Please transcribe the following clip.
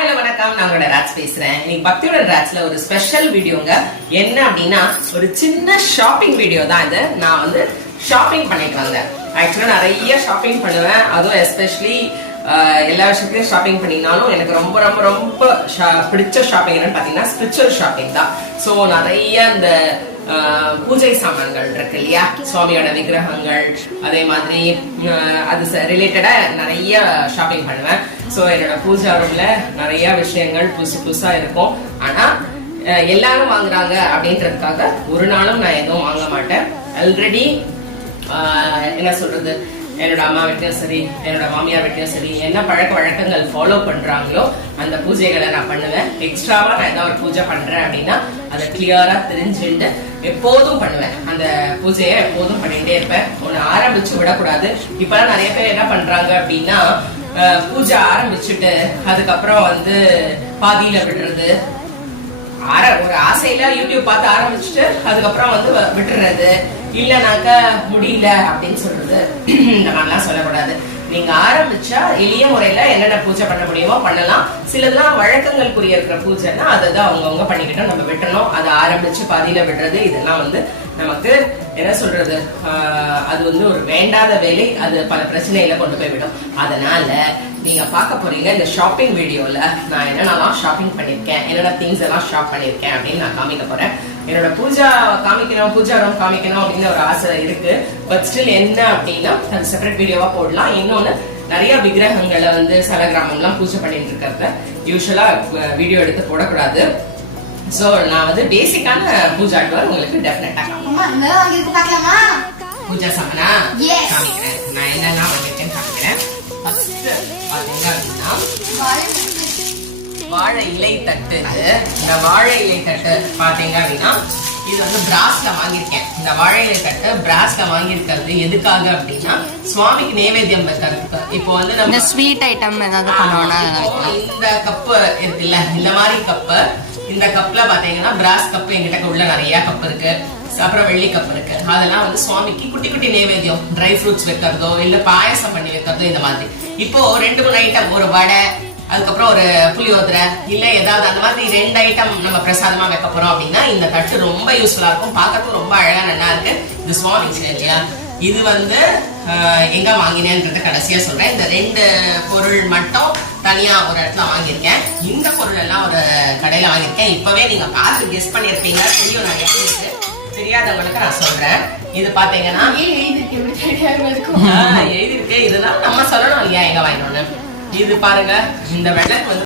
ஹாய்ல வணக்கம், நான் உங்களோட ராஜ் பேசுறேன். இன்னைக்கு பக்தியோட ராஜ்ல ஒரு ஸ்பெஷல் வீடியோங்க. என்ன அப்படின்னா ஒரு சின்ன ஷாப்பிங் வீடியோ தான் இது. நான் வந்து ஷாப்பிங் பண்ணிட்டு வந்தேன். ஆக்சுவலா நிறைய ஷாப்பிங் பண்ணுவேன். அதுவும் எஸ்பெஷலி எல்லா விஷயத்தையும் ஷாப்பிங் பண்ணினாலும் எனக்கு ரொம்ப ரொம்ப ரொம்ப பிடிச்ச ஷாப்பிங் என்னன்னு பாத்தீங்கன்னா ஸ்பிரிச்சுவல் ஷாப்பிங் தான். ஸோ நிறைய இந்த பூஜை சாமான்கள் இருக்கு இல்லையா, சுவாமியோட விக்கிரகங்கள், அதே மாதிரி அது ரிலேட்டடா நிறைய ஷாப்பிங் பண்ணுவேன். ஸோ என்னோட பூஜா ரூம்ல நிறைய விஷயங்கள் புதுசு புதுசா இருக்கும். ஆனா எல்லாரும் வாங்குறாங்க அப்படின்றதுக்காக ஒரு நாளும் நான் எதுவும் வாங்க மாட்டேன். ஆல்ரெடி என்ன சொல்றது, என்னோட அம்மா வீட்லயும் சரி, என்னோட மாமியார் வீட்லயும் சரி, என்ன பழக்க வழக்கங்கள் ஃபாலோ பண்றாங்களோ அந்த பூஜைகளை நான் பண்ணுவேன். எக்ஸ்ட்ராவா நான் ஏதாவது ஒரு பூஜை பண்றேன் அப்படின்னா அதை கிளியரா தெரிஞ்சுட்டு எப்போதும் பண்ணுவேன். அந்த பூஜையை எப்போதும் பண்ணிட்டே இருப்பேன். ஒன்னு ஆரம்பிச்சு விடக்கூடாது. இப்பெல்லாம் நிறைய பேர் என்ன பண்றாங்க அப்படின்னா பூஜை ஆரம்பிச்சுட்டு அதுக்கப்புறம் வந்து பாதியில விடுறது, ஒரு ஆசையில யூடியூப் பார்த்து ஆரம்பிச்சுட்டு அதுக்கப்புறம் வந்து விட்டுறது, இல்லனாக்கா முடியல அப்படின்னு சொல்றது. இந்த மாதிரிலாம் சொல்லக்கூடாது. நீங்க ஆரம்பிச்சா எளிய முறையில என்னென்ன பூஜை பண்ண முடியுமோ பண்ணலாம். சிலதெல்லாம் வழக்கங்களுக்குரிய இருக்கிற பூஜைன்னா அதை அவங்கவுங்க பண்ணிக்கிட்டோம், நம்ம விட்டணும். அதை ஆரம்பிச்சு பாதியில விடுறது, இதெல்லாம் வந்து நமக்கு என்ன சொல்றது, அது வந்து ஒரு வேண்டாத வேலை. அது பல பிரச்சனைகளை கொண்டு போய் விடும். அதனால நீங்க பார்க்க போறீங்க இந்த ஷாப்பிங் வீடியோல நான் என்னென்னலாம் ஷாப்பிங் பண்ணிருக்கேன், என்னென்ன திங்ஸ் எல்லாம் ஷாப் பண்ணிருக்கேன் அப்படின்னு நான் காமிக்க போறேன். என்னோட பூஜா காமிக்கணும், பூஜா ரூம் காமிக்கணும் அப்படின்னு ஒரு ஆசை இருக்கு. பட் ஸ்டில் என்ன அப்படின்னா அது செப்பரேட் வீடியோவா போடலாம். இன்னொன்னு நிறைய விக்கிரகங்களை வந்து சலகிராமம்லாம் பூஜை பண்ணிட்டு இருக்கிறத யூஸ்வலா வீடியோ எடுத்து போடக்கூடாது. சோ நான் வந்து பேசிக்கான பூஜா டுவர் உங்களுக்கு டெஃபினட்டா பூஜா சாமனா காமிக்கிறேன். நான் என்னென்ன பண்ணிருக்கேன்னு காமிக்கிறேன். வாழை இலை தட்டு. இந்த வாழை இலை தட்டு பாத்தீங்க அப்படின்னா இது வந்து பிராஸ்ல வாங்கியிருக்கேன். இந்த வாழை இலை தட்டு பிராஸ்ல வாங்கியிருக்கிறது எதுக்காக அப்படின்னா சுவாமிக்கு நைவேத்தியம் வைக்கிறதுக்கு. இப்போ வந்து நம்ம ஸ்வீட் ஐட்டம் ஏதாவது பண்ணோம்னா இந்த கப்பு இருக்குல்ல, இந்த மாதிரி கப்பு, இந்த கப்ல பாத்தீங்கன்னா பிராஸ் கப்பு எங்கிட்ட உள்ள நிறைய கப் இருக்கு. அப்புறம் வெள்ளி கப் இருக்கு. அதெல்லாம் வந்து சுவாமிக்கு குட்டி குட்டி நைவேத்தியம், ட்ரை ஃப்ரூட்ஸ் வைக்கிறதோ இல்ல பாயசம் பண்ணி வைக்கிறதோ இந்த மாதிரி. இப்போ 2-3 ஐட்டம், ஒரு வடை, அதுக்கப்புறம் ஒரு புளியோதரை, இல்ல ஏதாவது அந்த மாதிரி 2 ஐட்டம் நம்ம பிரசாதமா வைக்க போறோம் அப்படின்னா இந்த தட்டு ரொம்ப யூஸ்ஃபுல்லா இருக்கும். பார்க்கறதுக்கு ரொம்ப அழகா நல்லா இருக்கு. இது சுவாமி இல்லையா. இது வந்து எங்க வாங்கினேன்றது கடைசியா சொல்றேன். இந்த 2 பொருள் மட்டும் தனியா ஒரு இடத்துல வாங்கியிருக்கேன். இந்த பொருள் எல்லாம் ஒரு கடையில வாங்கியிருக்கேன். இப்பவே நீங்க பார்த்து கெஸ் பண்ணிருப்பீங்க. தெரியும் நிறைய பேருக்கு, தெரியாதவங்களுக்கு நான் சொல்றேன். இது பாத்தீங்கன்னா எழுதிருக்கு. இதெல்லாம் நம்ம சொல்லணும் இல்லையா எங்க வாங்கினோன்னு. இது பாருங்க, இந்த விளக்கு வந்து